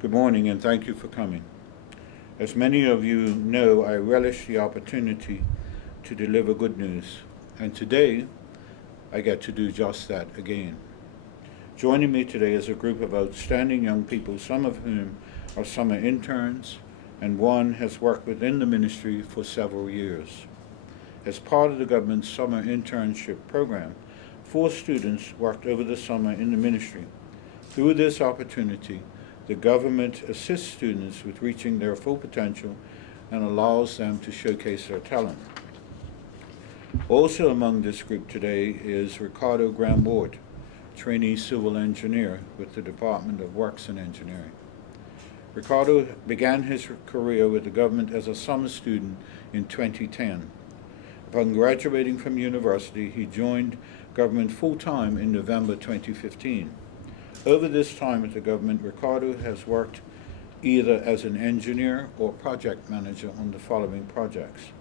Good morning and thank you for coming. As many of you know, I relish the opportunity to deliver good news, and today I get to do just that again. Joining me today is a group of outstanding young people, some of whom are summer interns, and one has worked within the ministry for several years. As part of the government's summer internship program, 4 students worked over the summer in the ministry. Through this opportunity, the government assists students with reaching their full potential and allows them to showcase their talent. Also among this group today is Ricardo Graham-Ward, trainee civil engineer with the Department of Works and Engineering. Ricardo began his career with the government as a summer student in 2010. Upon graduating from university, he joined government full-time in November 2015. Over this time at the government, Ricardo has worked either as an engineer or project manager on the following projects: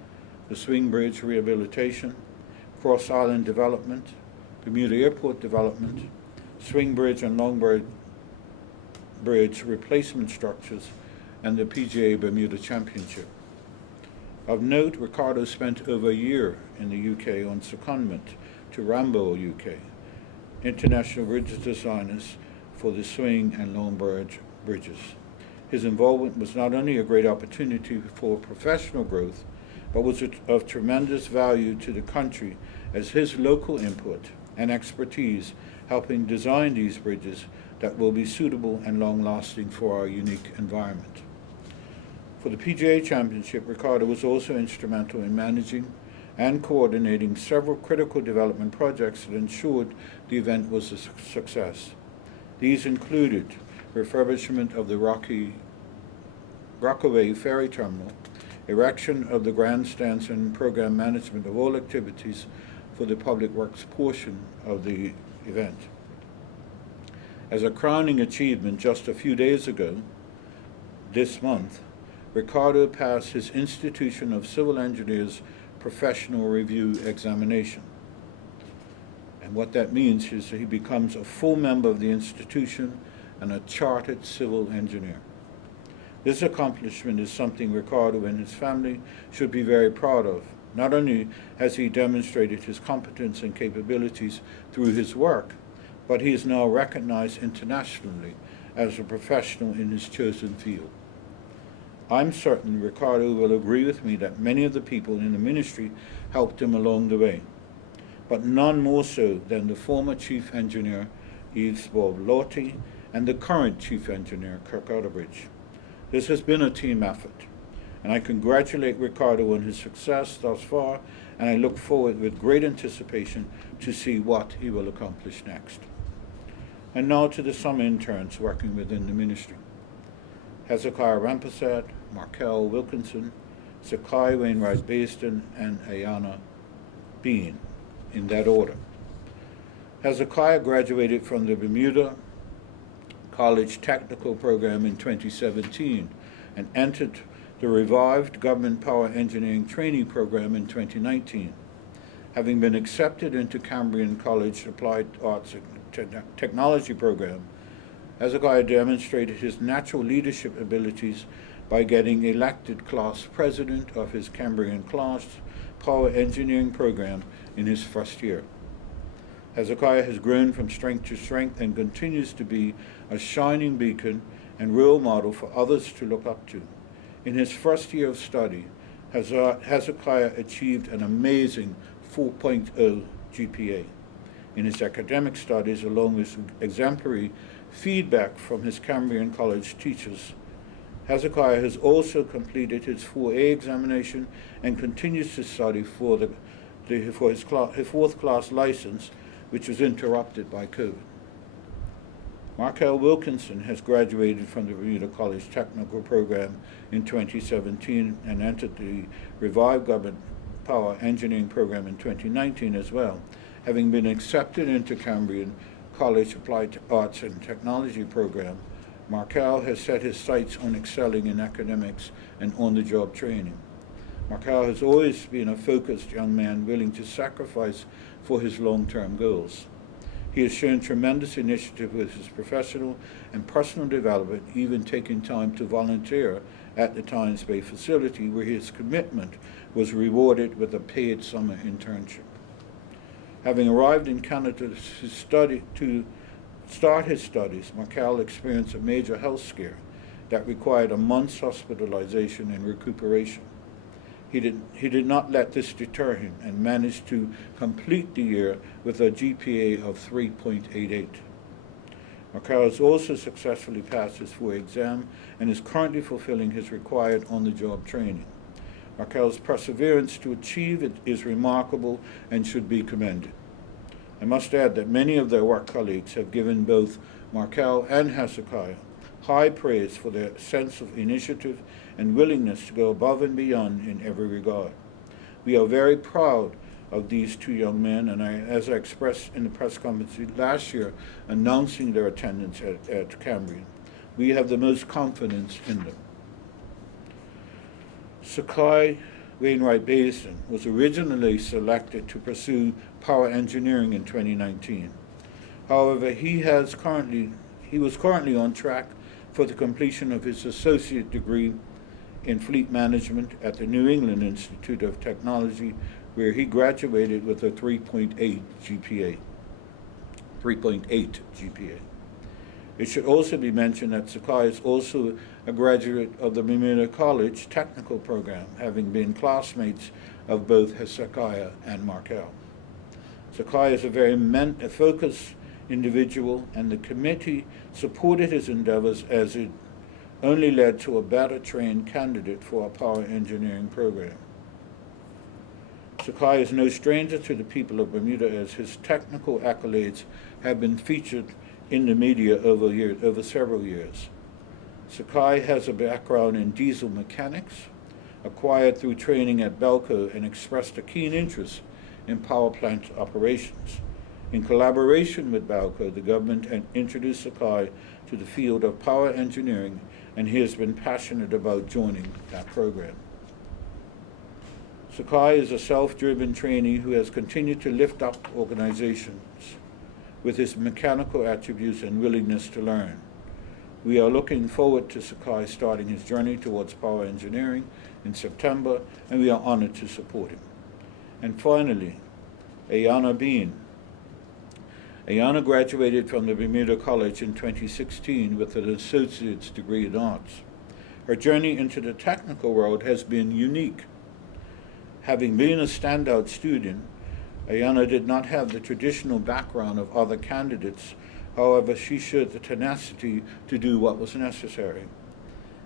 the Swing Bridge rehabilitation, Cross Island development, Bermuda Airport development, Swing Bridge and Long Bridge replacement structures, and the PGA Bermuda Championship. Of note, Ricardo spent over a year in the UK on secondment to Rambo UK, international bridge designers for the Swing and Long bridges. His involvement was not only a great opportunity for professional growth, but was of tremendous value to the country as his local input and expertise helping design these bridges that will be suitable and long-lasting for our unique environment. For the PGA Championship, Ricardo was also instrumental in managing and coordinating several critical development projects that ensured the event was a success. These included refurbishment of the Rockaway Ferry Terminal, erection of the grandstands, and program management of all activities for the public works portion of the event. As a crowning achievement, just a few days ago, this month, Ricardo passed his Institution of Civil Engineers Professional Review Examination. And what that means is that he becomes a full member of the institution and a chartered civil engineer. This accomplishment is something Ricardo and his family should be very proud of. Not only has he demonstrated his competence and capabilities through his work, but he is now recognized internationally as a professional in his chosen field. I'm certain Ricardo will agree with me that many of the people in the ministry helped him along the way, but none more so than the former chief engineer, Yves Bob-Lawty, and the current chief engineer, Kirk Outerbridge. This has been a team effort, and I congratulate Ricardo on his success thus far, and I look forward with great anticipation to see what he will accomplish next. And now to the summer interns working within the ministry: Hezekiah Rampersad, Markel Wilkinson, Sakai Wainwright Basden, and Ayana Bean, in that order. Hezekiah graduated from the Bermuda College Technical Program in 2017 and entered the revived Government Power Engineering Training Program in 2019. Having been accepted into Cambrian College Applied Arts and Technology Program, Hezekiah demonstrated his natural leadership abilities by getting elected class president of his Cambrian class Power Engineering Program in his first year. Hezekiah has grown from strength to strength and continues to be a shining beacon and role model for others to look up to. In his first year of study, Hezekiah achieved an amazing 4.0 GPA. In his academic studies, along with exemplary feedback from his Cambrian College teachers, Hezekiah has also completed his 4A examination and continues to study for his fourth class license, which was interrupted by COVID. Markel Wilkinson has graduated from the Bermuda College Technical Program in 2017 and entered the revived Government Power Engineering Program in 2019 as well, having been accepted into Cambrian College Applied Arts and Technology Program. Markel has set his sights on excelling in academics and on-the-job training. Markel has always been a focused young man willing to sacrifice for his long-term goals. He has shown tremendous initiative with his professional and personal development, even taking time to volunteer at the Tynes Bay facility, where his commitment was rewarded with a paid summer internship. Having arrived in Canada to start his studies, Markel experienced a major health scare that required a month's hospitalization and recuperation. He did not let this deter him and managed to complete the year with a GPA of 3.88. Markel has also successfully passed his 4 exam and is currently fulfilling his required on-the-job training. Markel's perseverance to achieve it is remarkable and should be commended. I must add that many of their work colleagues have given both Markel and Hezekiah high praise for their sense of initiative and willingness to go above and beyond in every regard. We are very proud of these 2 young men, and as I expressed in the press conference last year announcing their attendance at Cambrian, we have the most confidence in them. Sakai Wainwright Basin was originally selected to pursue power engineering in 2019. However, he was currently on track for the completion of his associate degree in fleet management at the New England Institute of Technology, where he graduated with a 3.8 GPA. It should also be mentioned that Sakai is also a graduate of the Bermuda College technical program, having been classmates of both Hezekiah and Markel. Sakai is a very focused individual, and the committee supported his endeavors as it only led to a better trained candidate for our power engineering program. Sakai is no stranger to the people of Bermuda, as his technical accolades have been featured in the media over several years. Sakai has a background in diesel mechanics, acquired through training at Belco, and expressed a keen interest in power plant operations. In collaboration with Belco, the government introduced Sakai to the field of power engineering, and he has been passionate about joining that program. Sakai is a self-driven trainee who has continued to lift up organizations with his mechanical attributes and willingness to learn. We are looking forward to Sakai starting his journey towards power engineering in September, and we are honored to support him. And finally, Ayana Bean. Ayana graduated from the Bermuda College in 2016 with an associate's degree in arts. Her journey into the technical world has been unique. Having been a standout student, Ayana did not have the traditional background of other candidates. However, she showed the tenacity to do what was necessary.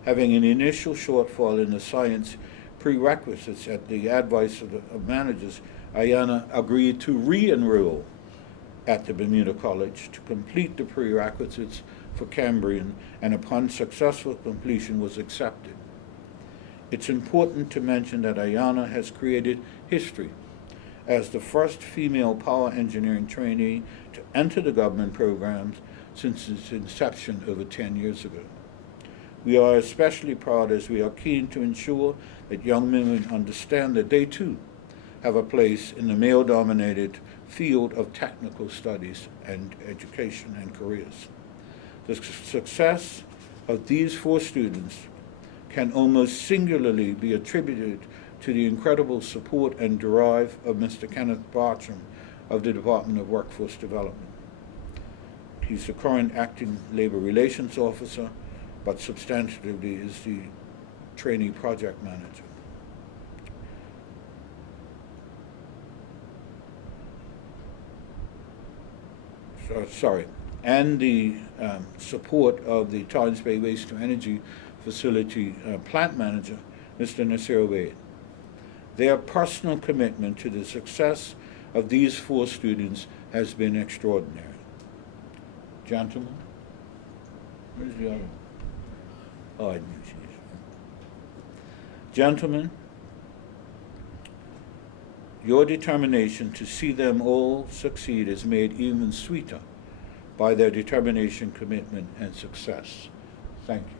Having an initial shortfall in the science prerequisites at the advice of managers, Ayana agreed to re-enroll at the Bermuda College to complete the prerequisites for Cambrian, and upon successful completion was accepted. It's important to mention that Ayana has created history as the first female power engineering trainee to enter the government programs since its inception over 10 years ago. We are especially proud as we are keen to ensure that young women understand that they too have a place in the male-dominated field of technical studies and education and careers. The success of these 4 students can almost singularly be attributed to the incredible support and drive of Mr. Kenneth Bartram of the Department of Workforce Development. He's the current acting labor relations officer, but substantively is the trainee project manager. And the support of the Tynes Bay Waste to Energy Facility plant manager, Mr. Nasir Wade. Their personal commitment to the success of these 4 students has been extraordinary. Gentlemen, where's the other one? Oh, I knew she was. Gentlemen, your determination to see them all succeed is made even sweeter by their determination, commitment, and success. Thank you.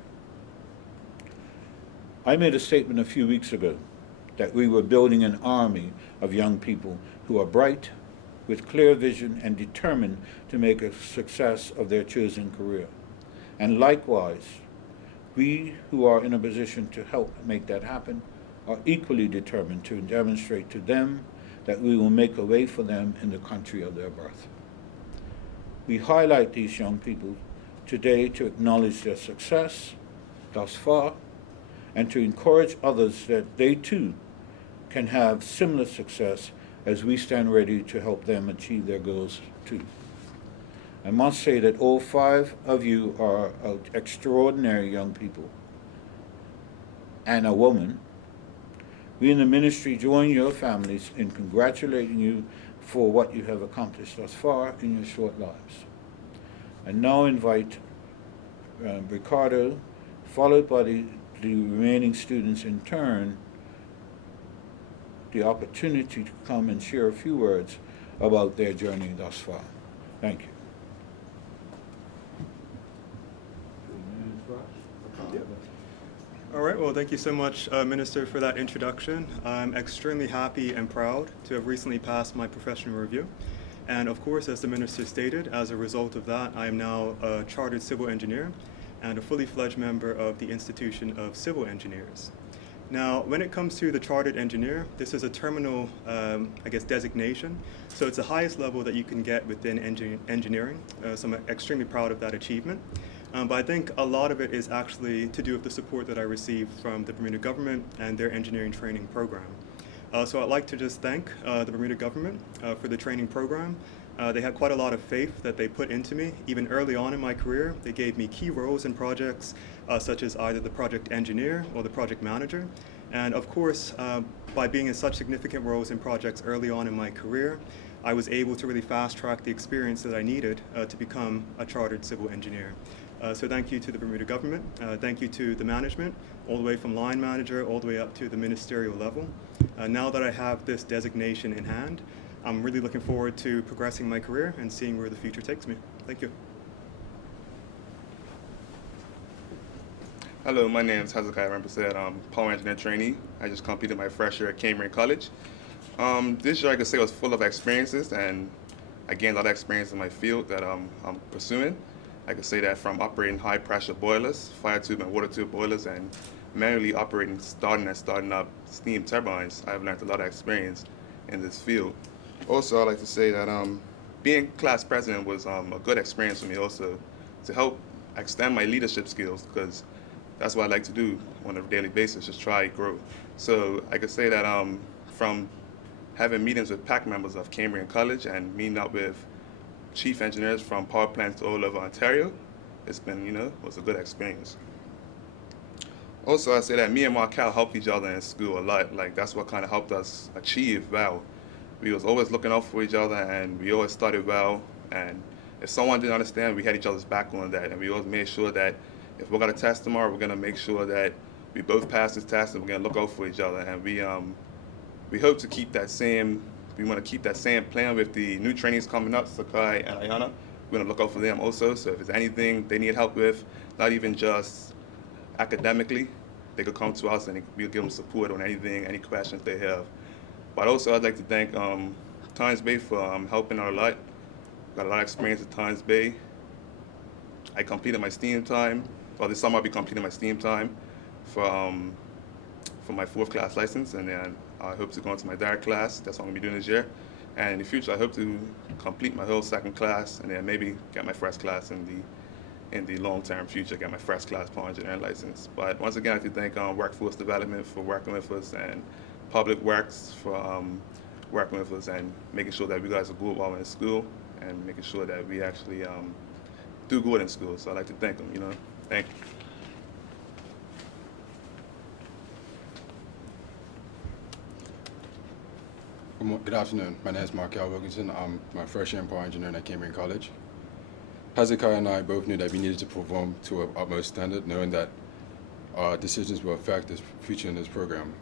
I made a statement a few weeks ago that we were building an army of young people who are bright, with clear vision and determined to make a success of their chosen career. And likewise, we who are in a position to help make that happen are equally determined to demonstrate to them that we will make a way for them in the country of their birth. We highlight these young people today to acknowledge their success thus far and to encourage others that they too can have similar success as we stand ready to help them achieve their goals too. I must say that all 5 of you are extraordinary young people and a woman. We in the ministry join your families in congratulating you for what you have accomplished thus far in your short lives. I now invite Ricardo, followed by the remaining students in turn, the opportunity to come and share a few words about their journey thus far. Thank you. All right, well, thank you so much, Minister, for that introduction. I'm extremely happy and proud to have recently passed my professional review. And of course, as the Minister stated, as a result of that, I am now a chartered civil engineer and a fully fledged member of the Institution of Civil Engineers. Now, when it comes to the chartered engineer, this is a terminal, designation. So it's the highest level that you can get within engineering. So I'm extremely proud of that achievement. But I think a lot of it is actually to do with the support that I received from the Bermuda government and their engineering training program. So I'd like to just thank the Bermuda government for the training program. They had quite a lot of faith that they put into me. Even early on in my career, they gave me key roles in projects such as either the project engineer or the project manager. And of course, by being in such significant roles in projects early on in my career, I was able to really fast track the experience that I needed to become a chartered civil engineer. So thank you to the Bermuda government, thank you to the management, all the way from line manager all the way up to the ministerial level. Now that I have this designation in hand, I'm really looking forward to progressing my career and seeing where the future takes me. Thank you. Hello, my name is Hezekiah Rampersad. I'm a power engineer trainee. I just completed my first year at Cambrian College. This year I could say was full of experiences, and I gained a lot of experience in my field that I'm pursuing. I could say that from operating high pressure boilers, fire tube and water tube boilers, and manually operating, starting up steam turbines, I've learned a lot of experience in this field. Also, I'd like to say that being class president was a good experience for me also to help extend my leadership skills, because that's what I like to do on a daily basis, just try to grow. So I could say that from having meetings with PAC members of Cambrian College and meeting up with chief engineers from power plants all over Ontario, it's been, was a good experience. Also, I say that me and Markel helped each other in school a lot. Like, that's what kind of helped us achieve well. We was always looking out for each other, and we always studied well. And if someone didn't understand, we had each other's back on that. And we always made sure that if we're going to test tomorrow, we're going to make sure that we both pass this test, and we're going to look out for each other. And we hope to keep that same. We want to keep that same plan with the new trainees coming up, Sakai and Ayana. We're going to look out for them also. So if there's anything they need help with, not even just academically, they could come to us and we'll give them support on anything, any questions they have. But also, I'd like to thank Tynes Bay for helping out a lot. Got a lot of experience at Tynes Bay. I completed my STEAM time. Well, this summer I'll be completing my STEAM time for my 4th class license, and then I hope to go into my direct class. That's what I'm going to be doing this year. And in the future, I hope to complete my whole 2nd class, and then maybe get my 1st class in the long-term future, get my 1st class power engineering license. But once again, I'd like to thank Workforce Development for working with us, and Public Works for working with us and making sure that we guys are good while we're in school, and making sure that we actually do good in school. So I'd like to thank them, Thank you. Good afternoon. My name is Markel Wilkinson. I'm my first year in power engineering at Cambrian College. Hezekiah and I both knew that we needed to perform to our utmost standard, knowing that our decisions will affect the future in this program.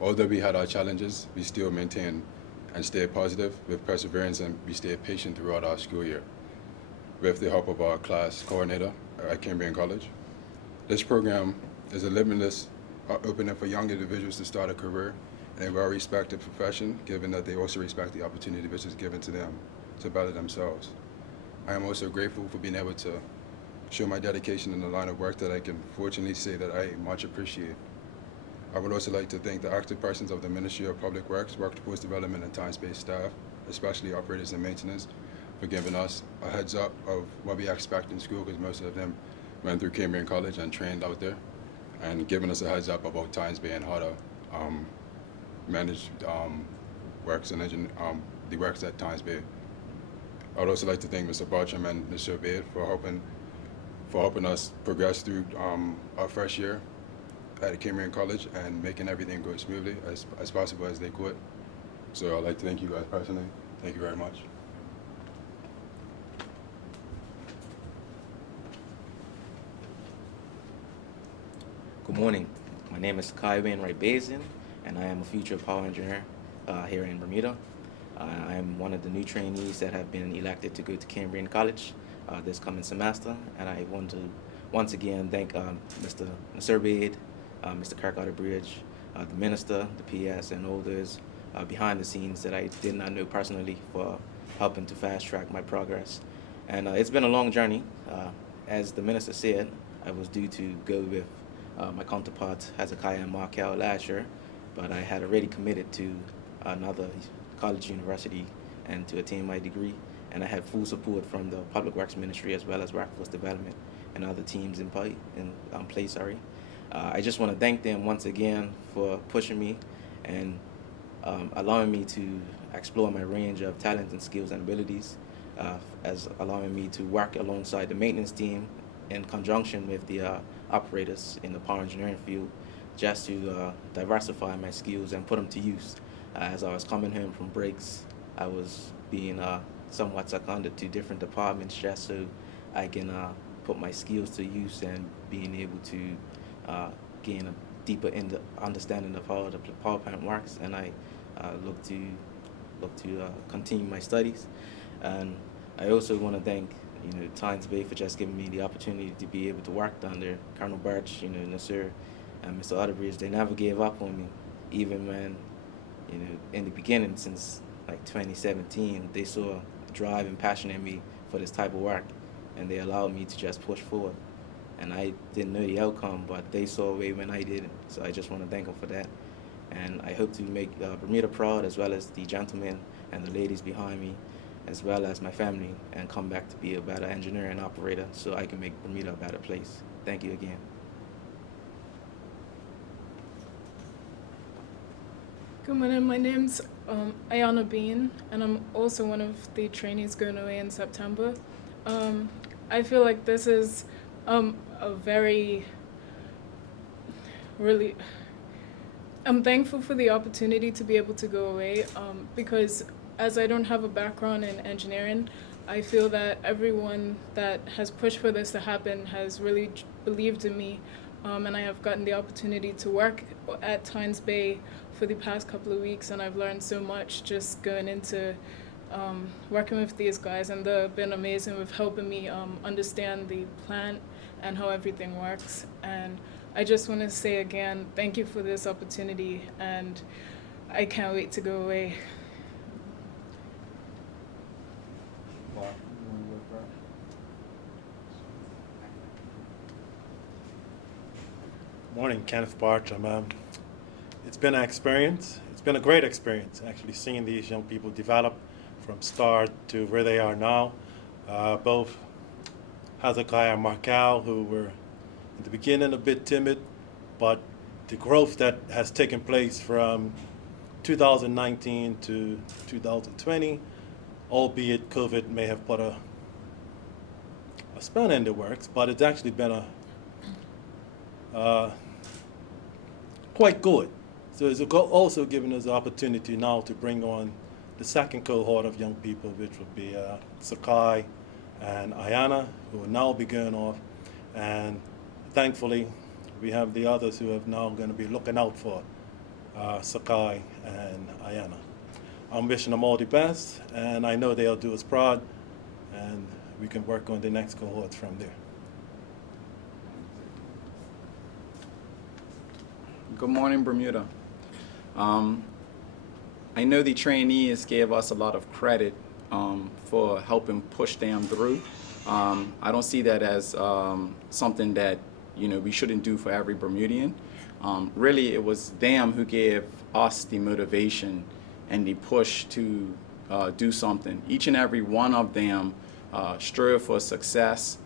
Although we had our challenges, we still maintained and stayed positive with perseverance, and we stayed patient throughout our school year with the help of our class coordinator at Cambrian College. This program is a limitless opening for young individuals to start a career a well-respected profession, given that they also respect the opportunity which is given to them to better themselves. I am also grateful for being able to show my dedication in the line of work that I can fortunately say that I much appreciate. I would also like to thank the active persons of the Ministry of Public Works, Workforce Development, and Time-Space staff, especially operators and maintenance, for giving us a heads up of what we expect in school, because most of them went through Cambrian College and trained out there, and giving us a heads up about Time-Space and how to manage works and the works at Time-Space. I would also like to thank Mr. Burch and Mr. Bade for helping us progress through our first year at Cambrian College and making everything go smoothly as possible as they could. So I'd like to thank you guys personally. Thank you very much. Good morning. My name is Kai Wainwright Bazin, and I am a future power engineer here in Bermuda. I am one of the new trainees that have been elected to go to Cambrian College this coming semester, and I want to once again thank Mr. Serbade, Mr. Kirkwater Bridge, the minister, the PS, and all those behind the scenes that I did not know personally for helping to fast track my progress. And it's been a long journey. As the minister said, I was due to go with my counterparts Hezekiah and Markel last year, but I had already committed to another college university and to attain my degree, and I had full support from the Public Works Ministry as well as Workforce Development and other teams in place. I just want to thank them once again for pushing me and allowing me to explore my range of talents and skills and abilities, as allowing me to work alongside the maintenance team in conjunction with the operators in the power engineering field, just to diversify my skills and put them to use. As I was coming home from breaks, I was being somewhat seconded to different departments just so I can put my skills to use and being able to gain a deeper understanding of how the power plant works. And I look to continue my studies. And I also want to thank Tynes Bay for just giving me the opportunity to be able to work under Colonel Burch, Nasir, and Mr. Otterbridge. They never gave up on me, even when, in the beginning, since like 2017, they saw drive and passion in me for this type of work, and they allowed me to just push forward. And I didn't know the outcome, but they saw a way when I didn't. So I just want to thank them for that. And I hope to make Bermuda proud, as well as the gentlemen and the ladies behind me, as well as my family, and come back to be a better engineer and operator so I can make Bermuda a better place. Thank you again. Good morning, my name's Ayana Bean, and I'm also one of the trainees going away in September. I feel like this is a very, really, I'm thankful for the opportunity to be able to go away because as I don't have a background in engineering, I feel that everyone that has pushed for this to happen has really believed in me, and I have gotten the opportunity to work at Tynes Bay for the past couple of weeks, and I've learned so much just going into working with these guys, and they've been amazing with helping me understand the plant and how everything works. And I just want to say again, thank you for this opportunity, and I can't wait to go away. Morning, Kenneth Burch. It's been an experience. It's been a great experience, actually, seeing these young people develop from start to where they are now. Both Hezekiah and Markel, who were in the beginning a bit timid, but the growth that has taken place from 2019 to 2020, albeit COVID may have put a span in the works, but it's actually been quite good. So it's also given us the opportunity now to bring on the second cohort of young people, which would be Sakai and Ayana, who will now be going off. And thankfully, we have the others who are now going to be looking out for Sakai and Ayana. I'm wishing them all the best, and I know they'll do us proud, and we can work on the next cohorts from there. Good morning, Bermuda. I know the trainees gave us a lot of credit for helping push them through. I don't see that as something that we shouldn't do for every Bermudian. Really, it was them who gave us the motivation and the push to do something. Each and every one of them strove for success,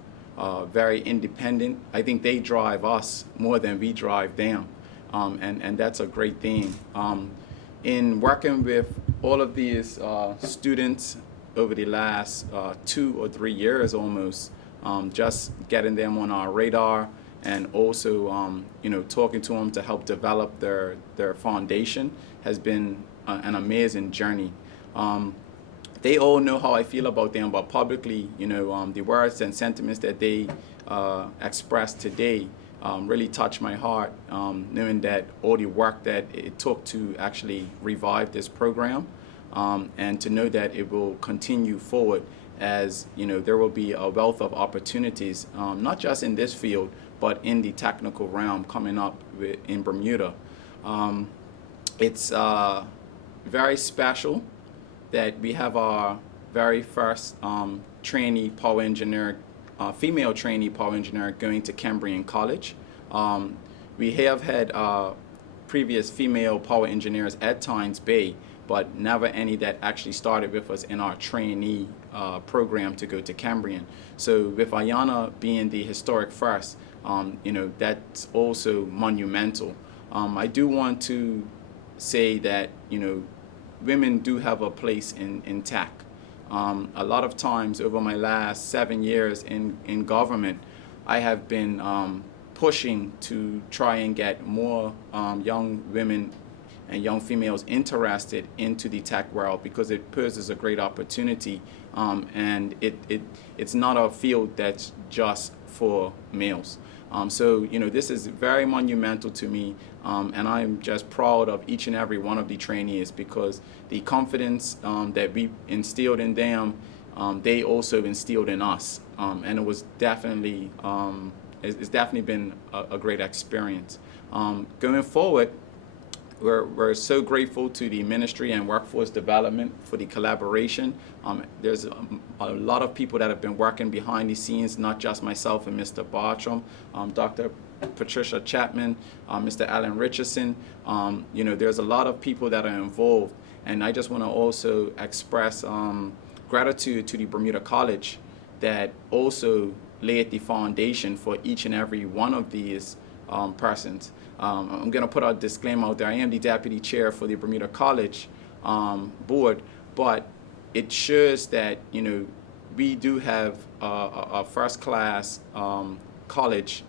very independent. I think they drive us more than we drive them, and that's a great thing. In working with all of these students over the last 2 or 3 years almost, just getting them on our radar and also talking to them to help develop their foundation has been an amazing journey. They all know how I feel about them, but publicly, the words and sentiments that they expressed today really touched my heart, knowing that all the work that it took to actually revive this program, and to know that it will continue forward as, there will be a wealth of opportunities, not just in this field, but in the technical realm coming up in Bermuda. It's very special that we have our very first trainee power engineer, female trainee power engineer going to Cambrian College. We have had previous female power engineers at Tynes Bay, but never any that actually started with us in our trainee program to go to Cambrian. So with Ayana being the historic first, that's also monumental. I do want to say that, women do have a place in tech. A lot of times over my last 7 years in government, I have been pushing to try and get more young women and young females interested into the tech world because it poses a great opportunity, and it's not a field that's just for males. So this is very monumental to me, and I'm just proud of each and every one of the trainees because the confidence that we instilled in them, they also instilled in us, and it was definitely it's definitely been a great experience. Going forward, we're so grateful to the Ministry and Workforce Development for the collaboration. There's a lot of people that have been working behind the scenes, not just myself and Mr. Bartram, Dr. Patricia Chapman, Mr. Alan Richardson. There's a lot of people that are involved, and I just want to also express gratitude to the Bermuda College that also laid the foundation for each and every one of these persons. I'm going to put a disclaimer out there. I am the deputy chair for the Bermuda College board, but it shows that we do have a first-class college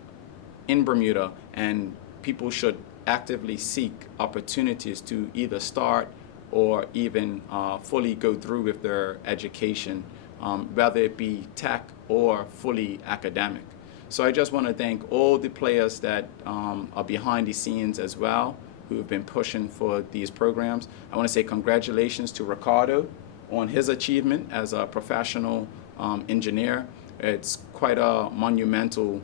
in Bermuda, and people should actively seek opportunities to either start or even fully go through with their education, whether it be tech or fully academic. So I just want to thank all the players that are behind the scenes as well, who have been pushing for these programs. I want to say congratulations to Ricardo on his achievement as a professional engineer. It's quite a monumental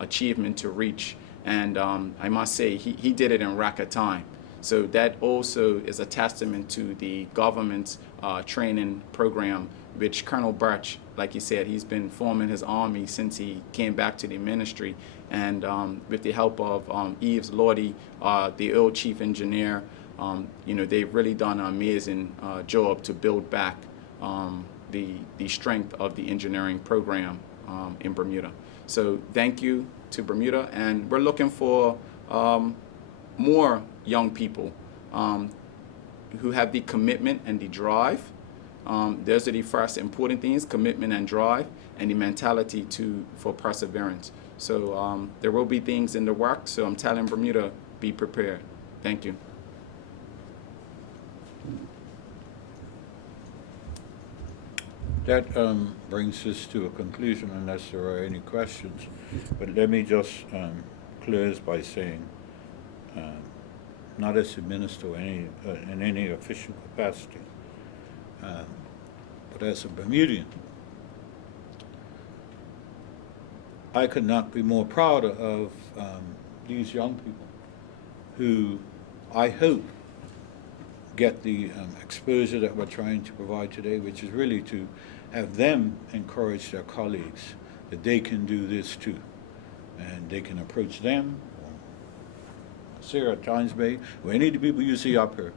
achievement to reach, and I must say he did it in record time. So that also is a testament to the government's training program, which Colonel Burch, like he said, he's been forming his army since he came back to the ministry. And with the help of Yves Lordy, the old chief engineer, they've really done an amazing job to build back the strength of the engineering program in Bermuda. So thank you to Bermuda, and we're looking for more young people who have the commitment and the drive. Those are the first important things: commitment and drive, and the mentality for perseverance. So there will be things in the works. So I'm telling Bermuda, be prepared. Thank you. That brings us to a conclusion unless there are any questions. But let me just close by saying, not as a minister in any official capacity, but as a Bermudian, I could not be more proud of these young people who I hope get the exposure that we're trying to provide today, which is really to have them encourage their colleagues that they can do this too. And they can approach them, or Sarah Tynes Bay, or any of the people you see up here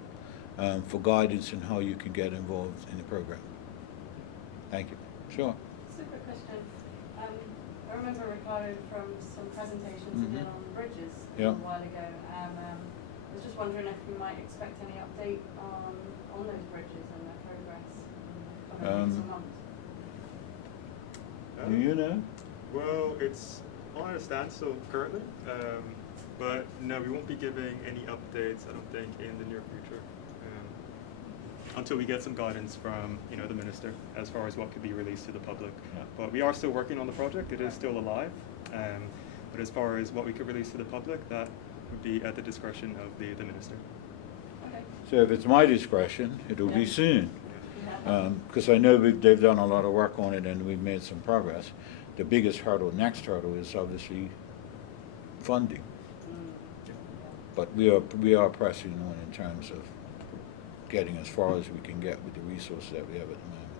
for guidance in how you can get involved in the program. Thank you. Sure. Super question. I remember Ricardo from some presentations he did on bridges a Yeah. while ago, and I was just wondering if we might expect any update on those bridges and their progress in the coming weeks or months. Do you know? Well, it's on a standstill currently, but no, we won't be giving any updates, I don't think, in the near future, until we get some guidance from, the minister as far as what could be released to the public. Yeah. But we are still working on the project. It is still alive. But as far as what we could release to the public, that would be at the discretion of the minister. Okay. So if it's my discretion, it'll be soon. Yeah. Because I know they've done a lot of work on it and we've made some progress. The biggest next hurdle is obviously funding. But we are pressing on in terms of getting as far as we can get with the resources that we have at the moment.